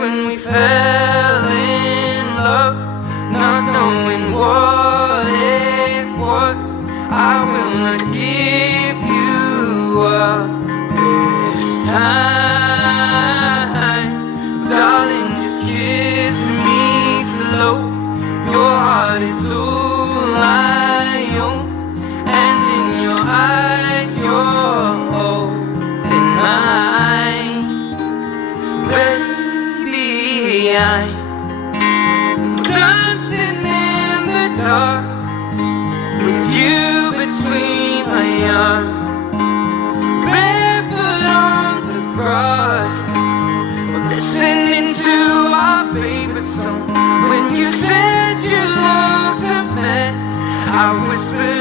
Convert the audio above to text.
when we fell in love, not knowing what it was. I will not give you up this time, darling, just kiss me slow. Your heart is all I own, and in your eyes you're holding mine. Baby, I'm dancing in the dark with you between my arms, barefoot on the grass, listening to our favorite song. When you said you loved a mess, I whispered